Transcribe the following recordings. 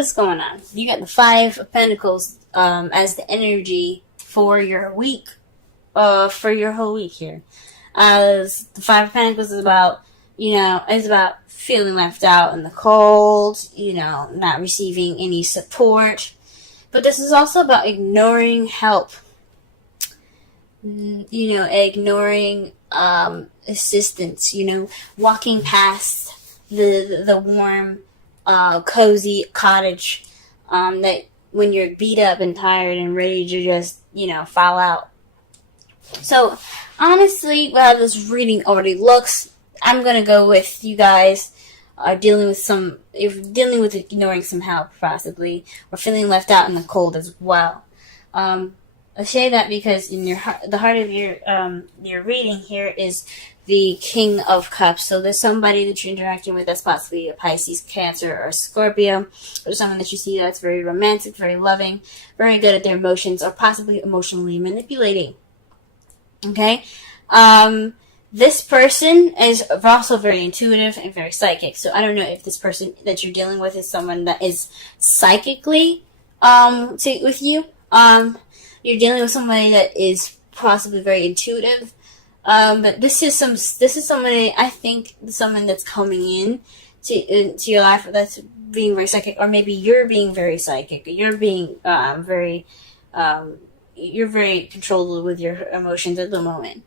what's going on? You got the Five of Pentacles as the energy for your week, for your whole week here. As the Five of Pentacles is about, is about feeling left out in the cold, not receiving any support. But this is also about ignoring help, ignoring assistance, walking past the warm, cozy cottage that when you're beat up and tired and ready to just, fall out. So, honestly, how this reading already looks, I'm going to go with you guys are dealing with ignoring some help, possibly, or feeling left out in the cold as well. I say that because in the heart of your reading here is the King of Cups. So there's somebody that you're interacting with that's possibly a Pisces, Cancer, or Scorpio, or someone that you see that's very romantic, very loving, very good at their emotions, or possibly emotionally manipulating. Okay? This person is also very intuitive and very psychic. So I don't know if this person that you're dealing with is someone that is psychically with you. You're dealing with somebody that is possibly very intuitive. But this is somebody, I think, someone that's coming into your life that's being very psychic, or maybe you're being very psychic. You're being you're very controlled with your emotions at the moment.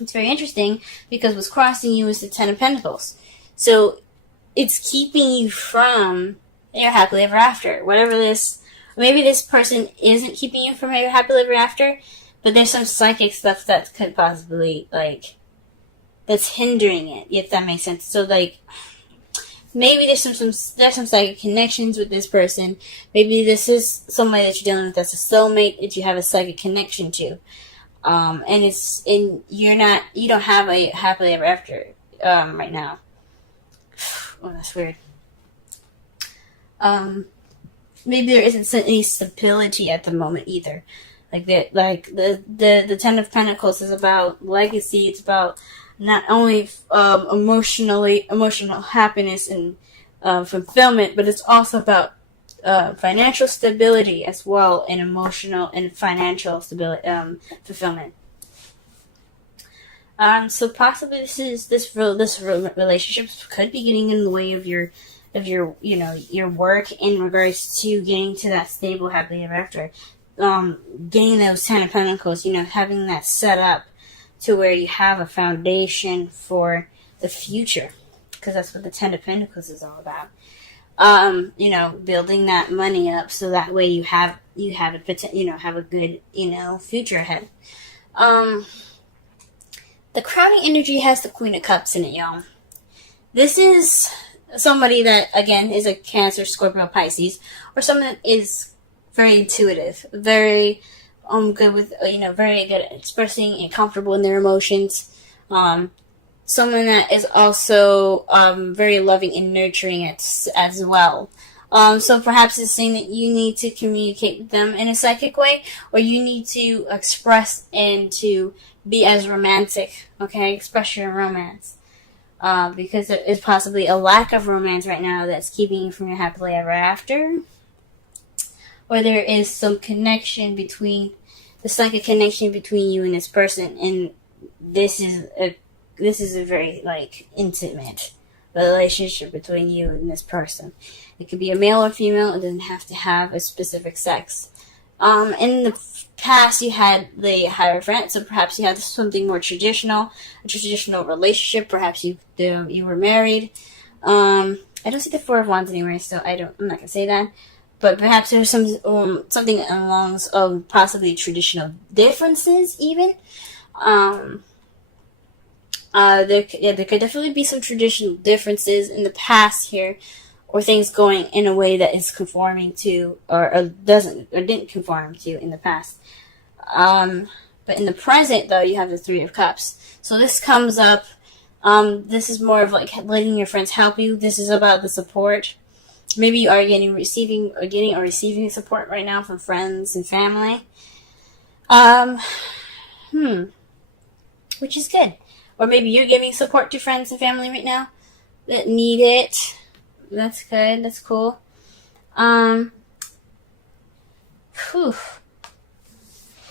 It's very interesting because what's crossing you is the Ten of Pentacles. So it's keeping you from your happily ever after. Maybe this person isn't keeping you from your happily ever after, but there's some psychic stuff that could possibly, that's hindering it, if that makes sense. So, maybe there's some psychic connections with this person. Maybe this is somebody that you're dealing with that's a soulmate that you have a psychic connection to. You don't have a happily ever after, right now. Oh, that's weird. Maybe there isn't any stability at the moment either. The Ten of Pentacles is about legacy. It's about not only emotional happiness and fulfillment, but it's also about financial stability as well, and emotional and financial stability, fulfillment. So possibly this relationship could be getting in the way of your work in regards to getting to that stable happily ever after. Getting those Ten of Pentacles, having that set up to where you have a foundation for the future, because that's what the Ten of Pentacles is all about. Building that money up so that way you have a good, future ahead. The crowning energy has the Queen of Cups in it, y'all. This is somebody that, again, is a Cancer, Scorpio, Pisces, or someone that is very intuitive, very good with, very good at expressing and comfortable in their emotions. Someone that is also very loving and nurturing as well. So perhaps it's saying that you need to communicate with them in a psychic way, or you need to express and to be as romantic, okay? Express your romance. Because there is possibly a lack of romance right now that's keeping you from your happily ever after. Or there is some connection between, the psychic connection between you and this person, and this is a very, intimate relationship between you and this person. It could be a male or female. It doesn't have to have a specific sex. In the past, you had the Hierophant, so perhaps you had something more traditional, a traditional relationship. Perhaps you were married. I don't see the Four of Wands anywhere, so I'm not gonna say that. But perhaps there's something along possibly traditional differences, even. There could definitely be some traditional differences in the past here, or things going in a way that is conforming to, or didn't conform to in the past. But in the present, though, you have the Three of Cups. So this comes up. This is more of letting your friends help you. This is about the support. Maybe you are receiving support right now from friends and family. Which is good. Or maybe you're giving support to friends and family right now that need it. That's good. That's cool. Whew.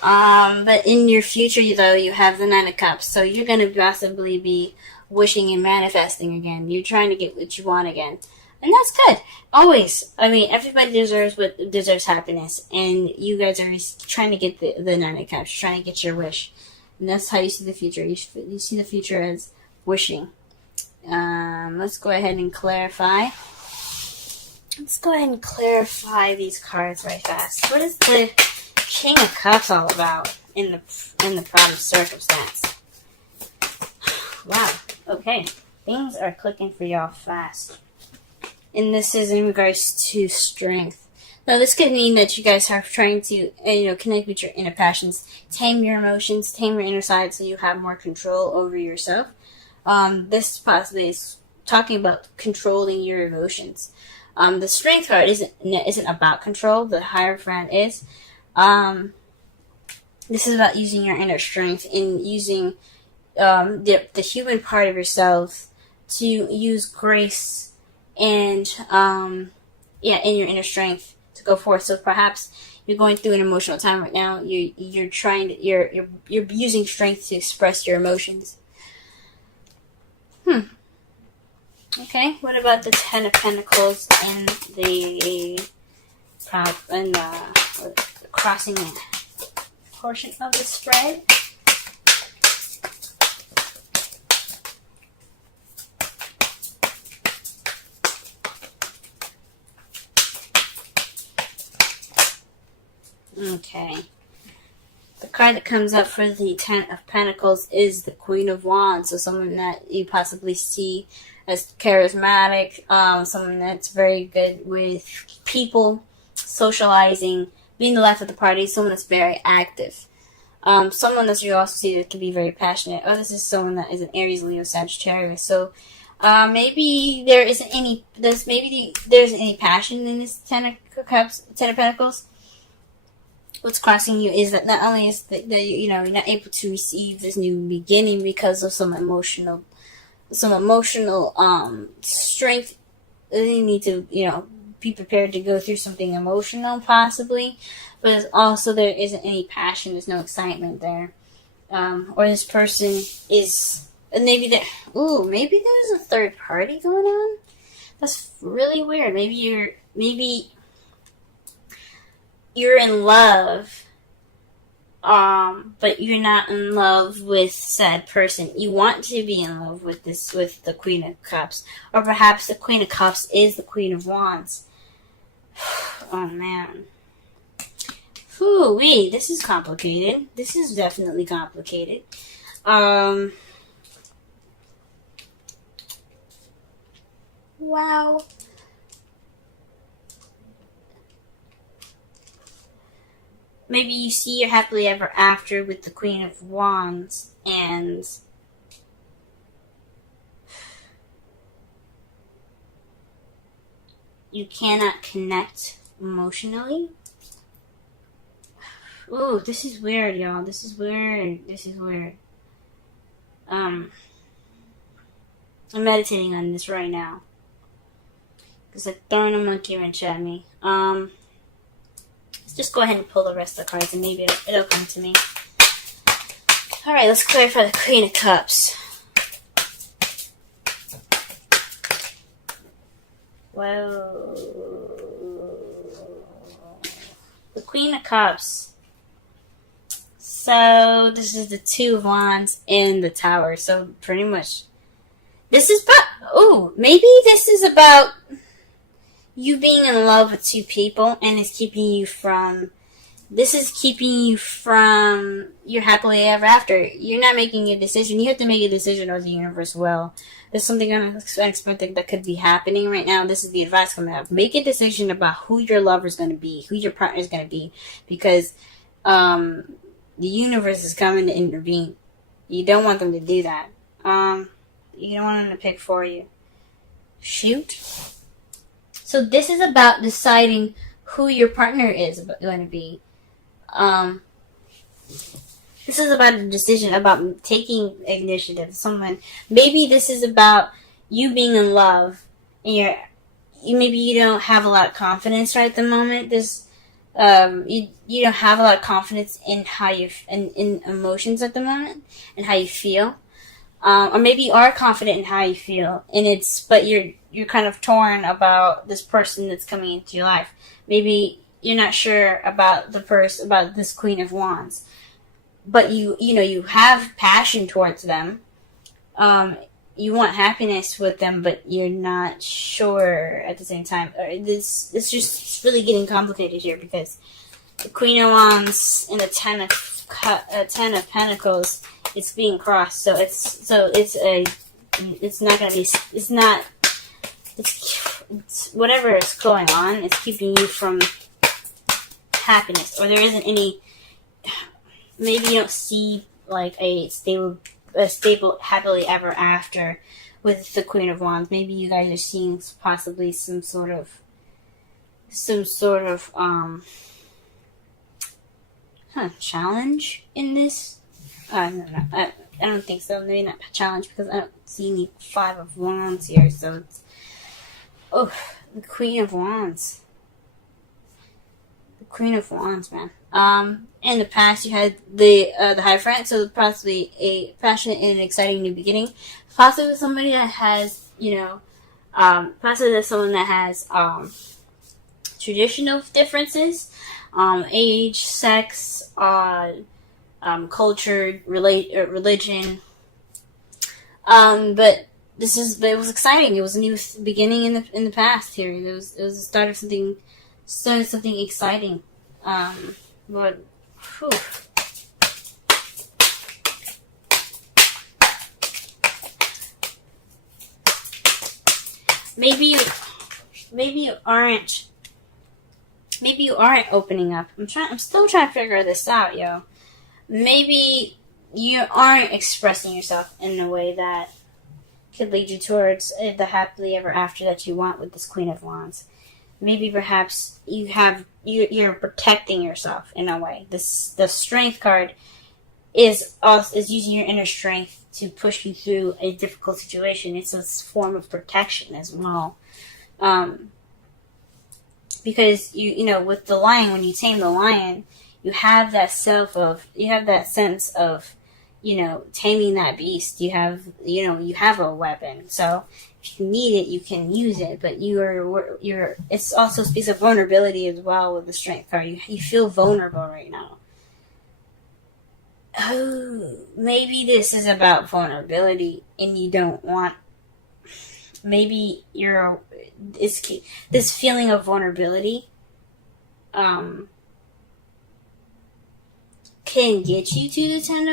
But in your future, though, you have the Nine of Cups, so you're going to possibly be wishing and manifesting again. You're trying to get what you want again. And that's good. Always. I mean, everybody deserves happiness, and you guys are trying to get the Nine of Cups, trying to get your wish. And that's how you see the future. You see the future as wishing. Let's go ahead and clarify. Let's go ahead and clarify these cards right fast. What is the King of Cups all about in the problem circumstance? Wow. Okay. Things are clicking for y'all fast. And this is in regards to strength. Now, this could mean that you guys are trying to, connect with your inner passions, tame your emotions, tame your inner side, so you have more control over yourself. This possibly is talking about controlling your emotions. The strength card isn't about control. The Hierophant is. This is about using your inner strength and using the human part of yourself to use grace and in your inner strength to go forth. So perhaps you're going through an emotional time right now. You're using strength to express your emotions. Okay, what about the Ten of Pentacles and the crossing portion of the spread? Okay. The card that comes up for the Ten of Pentacles is the Queen of Wands. So someone that you possibly see as charismatic, someone that's very good with people, socializing, being the life of the party, someone that's very active. Someone that you also see that can be very passionate. Oh, this is someone that is an Aries, Leo, Sagittarius. So maybe there's any passion in this Ten of Pentacles. What's crossing you is that not only is that you're not able to receive this new beginning because of some emotional strength. You need to be prepared to go through something emotional possibly, but also there isn't any passion. There's no excitement there, or this person is maybe there's a third party going on. That's really weird. Maybe you're in love, but you're not in love with said person. You want to be in love with the Queen of Cups. Or perhaps the Queen of Cups is the Queen of Wands. Oh, man. Whew-wee, this is complicated. This is definitely complicated. Wow. Maybe you see your happily ever after with the Queen of Wands, and you cannot connect emotionally. Ooh, this is weird, y'all. This is weird. I'm meditating on this right now. It's like throwing a monkey wrench at me. Just go ahead and pull the rest of the cards and maybe it'll come to me. Alright, let's clarify the Queen of Cups. Whoa. The Queen of Cups. So, this is the Two of Wands and the Tower. So, pretty much, this is maybe this is about you being in love with two people, and it's keeping you from your happily ever after. You're not making a decision. You have to make a decision, or the universe will. There's something unexpected that could be happening right now. This is the advice coming up. Make a decision about who your lover is going to be, who your partner is going to be, because the universe is coming to intervene. You don't want them to do that. You don't want them to pick for you. Shoot. So this is about deciding who your partner is going to be. This is about a decision, about taking initiative. Maybe this is about you being in love, and maybe you don't have a lot of confidence right at the moment. You don't have a lot of confidence in how you in emotions at the moment and how you feel, or maybe you are confident in how you feel, but you're kind of torn about this person that's coming into your life. Maybe you're not sure about about this Queen of Wands, but you have passion towards them. You want happiness with them, but you're not sure at the same time. It's really getting complicated here because the Queen of Wands and the Ten of Pentacles, it's being crossed. So it's whatever is going on. It's keeping you from happiness, or there isn't any. Maybe you don't see like a stable happily ever after with the Queen of Wands. Maybe you guys are seeing possibly some sort of challenge in this. I don't think so. Maybe not challenge because I don't see any Five of Wands here. So it's the Queen of Wands. The Queen of Wands, man. In the past, you had the Hierophant, so possibly a passionate and exciting new beginning. Possibly somebody that has, possibly someone that has traditional differences, age, sex, culture, religion. But it was exciting. It was a new beginning in the past here. It was the start of something exciting. But whew. Maybe you aren't opening up. I'm still trying to figure this out, yo. Maybe you aren't expressing yourself in a way that could lead you towards the happily ever after that you want with this Queen of Wands. Maybe perhaps you're protecting yourself in a way. The Strength card is using your inner strength to push you through a difficult situation. It's a form of protection as well. Because with the lion, when you tame the lion, you have that sense of taming that beast. You have a weapon. So if you need it, you can use it. But it's also speaks of vulnerability as well with the Strength card. You feel vulnerable right now. Oh, maybe this is about vulnerability, and you don't want. Maybe this feeling of vulnerability can get you to the Ten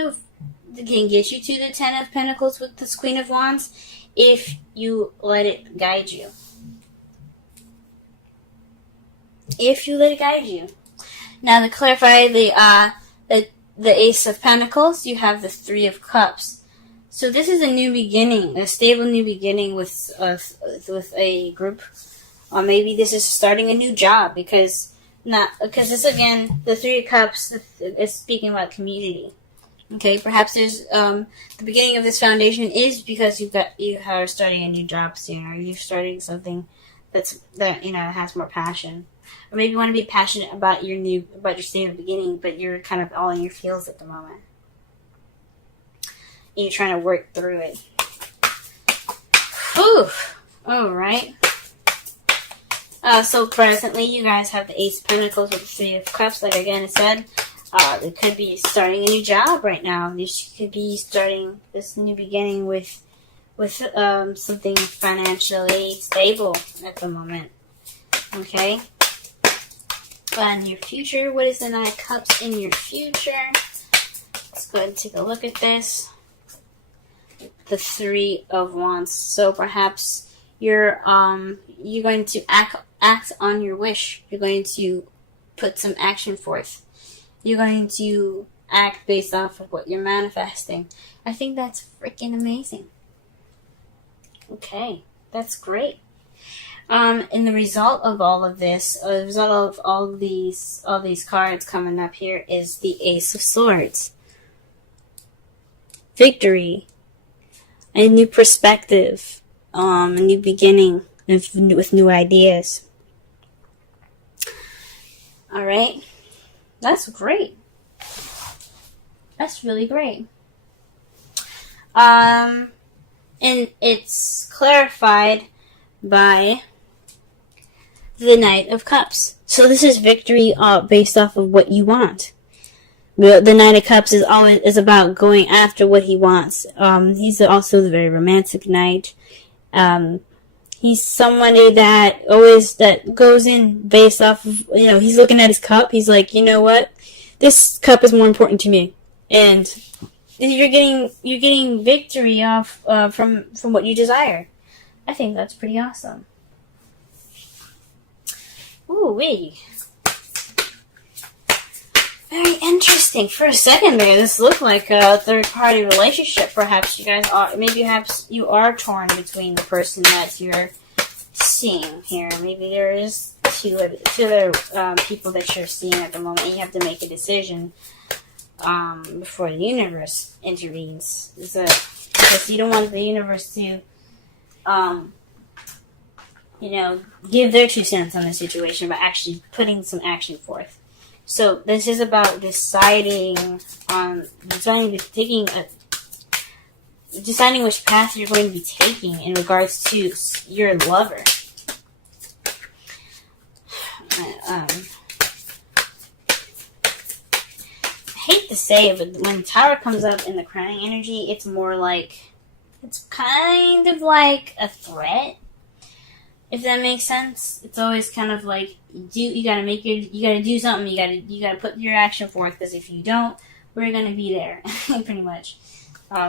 of Pentacles with this Queen of Wands if you let it guide you. Now, to clarify the Ace of Pentacles, you have the Three of Cups. So this is a new beginning, a stable new beginning with a group, or maybe this is starting a new job because this again, the Three of Cups is speaking about community. Okay, perhaps there's the beginning of this foundation is because you are starting a new job soon, or you're starting something that has more passion, or maybe you want to be passionate about your stable beginning, but you're kind of all in your feels at the moment. You're trying to work through it. Whew. Alright. So presently you guys have the Ace of Pentacles with the Three of Cups. Like again I said, they could be starting a new job right now. You could be starting this new beginning with something financially stable at the moment. Okay? And your future, what is the Nine of Cups in your future? Let's go ahead and take a look at this. The Three of Wands. So perhaps you're going to act on your wish. You're going to put some action forth. You're going to act based off of what you're manifesting. I think that's freaking amazing. Okay, that's great. And the result of all of this, the result of all these cards coming up here is the Ace of Swords. Victory. A new perspective, a new beginning, with new ideas. All right. That's great. That's really great. And it's clarified by the Knight of Cups. So this is victory based off of what you want. The Knight of Cups is about going after what he wants. He's also the very romantic knight. He's somebody that goes in based off of, he's looking at his cup. He's like, you know what? This cup is more important to me. And you're getting victory off from what you desire. I think that's pretty awesome. Ooh wee. Very interesting. For a second there, this looked like a third-party relationship. Perhaps you guys are, you are torn between the person that you're seeing here. Maybe there is two other people that you're seeing at the moment, and you have to make a decision before the universe intervenes. Because you don't want the universe to, give their 2 cents on the situation, but actually putting some action forth. So this is about deciding which path you're going to be taking in regards to your lover. I hate to say it, but when Tower comes up in the crowning energy, it's more like, it's kind of like a threat. If that makes sense. It's always kind of like, you gotta do something, you gotta put your action forth, because if you don't, we're gonna be there, pretty much.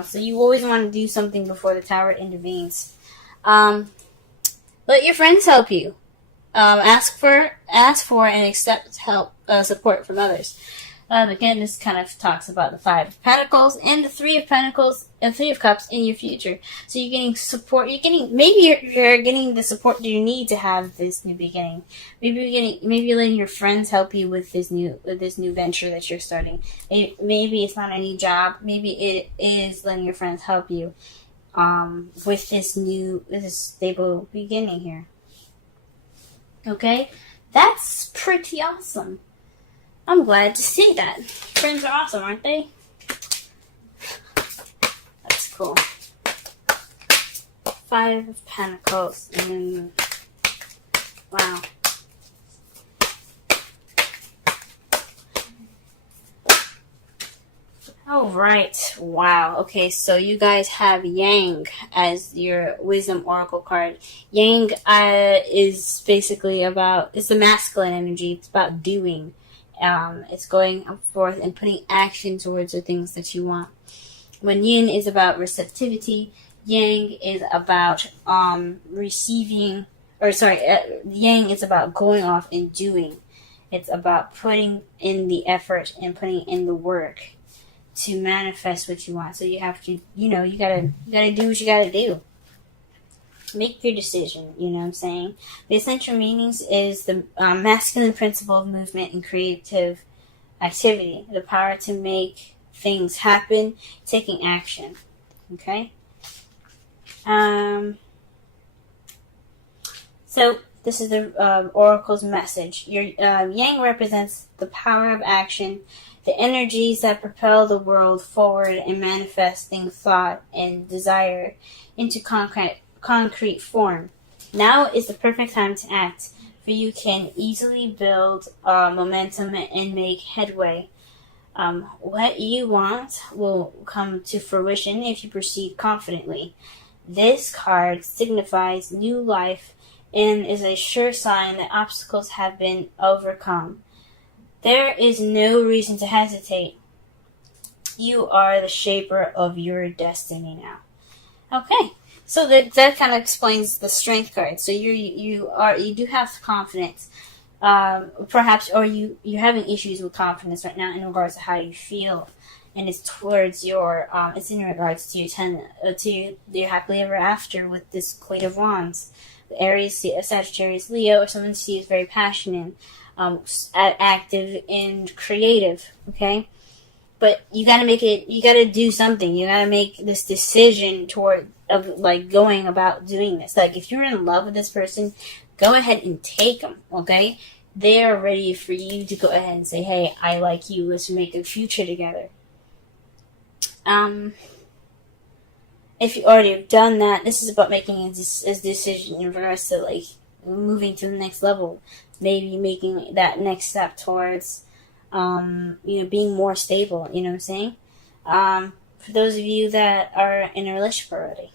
So you always want to do something before the Tower intervenes. Let your friends help you. Ask for and accept support from others. Again, this kind of talks about the 5 of Pentacles and the 3 of Pentacles and 3 of Cups in your future. So you're getting support. Maybe you're getting the support you need to have this new beginning. Maybe you're letting your friends help you with this new venture that you're starting. Maybe it's not a new job. Maybe it is letting your friends help you with this stable beginning here. Okay, that's pretty awesome. I'm glad to see that. Friends are awesome, aren't they? That's cool. 5 of Pentacles. And wow. Alright. Wow. Okay, so you guys have Yang as your Wisdom Oracle card. Yang is basically it's the masculine energy. It's about doing. It's going forth and putting action towards the things that you want. When Yin is about receptivity, Yang is about Yang is about going off and doing. It's about putting in the effort and putting in the work to manifest what you want. So you have to, you gotta do what you gotta do. Make your decision, you know what I'm saying? The essential meanings is the masculine principle of movement and creative activity. The power to make things happen, taking action. Okay? So, this is the Oracle's message. Your Yang represents the power of action, the energies that propel the world forward and manifesting thought and desire into concrete form. Now is the perfect time to act, for you can easily build momentum and make headway. What you want will come to fruition if you proceed confidently. This card signifies new life and is a sure sign that obstacles have been overcome. There is no reason to hesitate. You are the shaper of your destiny now. Okay. So that kind of explains the Strength card. So you do have confidence, perhaps, or you're having issues with confidence right now in regards to how you feel, and it's towards it's in regards to your happily ever after with this Queen of Wands, Aries, Sagittarius, Leo, or someone who is very passionate, active and creative. Okay. But you gotta make it, you gotta do something. You gotta make this decision toward, of like going about doing this. Like if you're in love with this person, go ahead and take them, okay? They are ready for you to go ahead and say, hey, I like you, let's make a future together. If you already have done that, this is about making a decision in regards to like moving to the next level. Maybe making that next step towards being more stable, you know what I'm saying? For those of you that are in a relationship already,